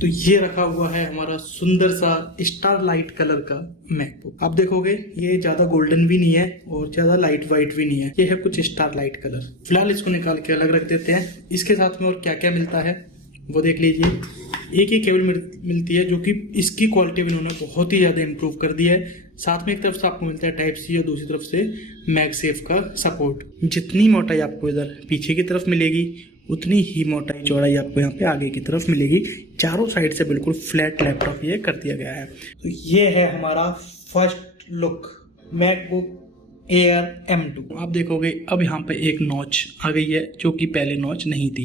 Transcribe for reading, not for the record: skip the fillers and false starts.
तो ये रखा हुआ है हमारा सुंदर सा स्टार लाइट कलर का मैकबुक। आप देखोगे ये ज्यादा गोल्डन भी नहीं है और ज्यादा लाइट वाइट भी नहीं है, ये है कुछ स्टार लाइट कलर। फिलहाल इसको निकाल के अलग रख देते हैं। इसके साथ में और क्या क्या मिलता है वो देख लीजिए। एक ही केबल मिलती है जो कि इसकी क्वालिटी भी इन्होंने बहुत ही ज्यादा इंप्रूव कर दी है। साथ में एक तरफ से आपको मिलता है टाइप सी और दूसरी तरफ से मैगसेफ का सपोर्ट। जितनी मोटाई आपको इधर पीछे की तरफ मिलेगी उतनी ही मोटाई चौड़ाई आपको यहाँ पे आगे की तरफ मिलेगी। चारों साइड से बिल्कुल फ्लैट लैपटॉप ये कर दिया गया है। तो ये है हमारा first look MacBook air M2। आप देखोगे अब यहाँ पे एक नॉच आ गई है जो कि पहले नॉच नहीं थी।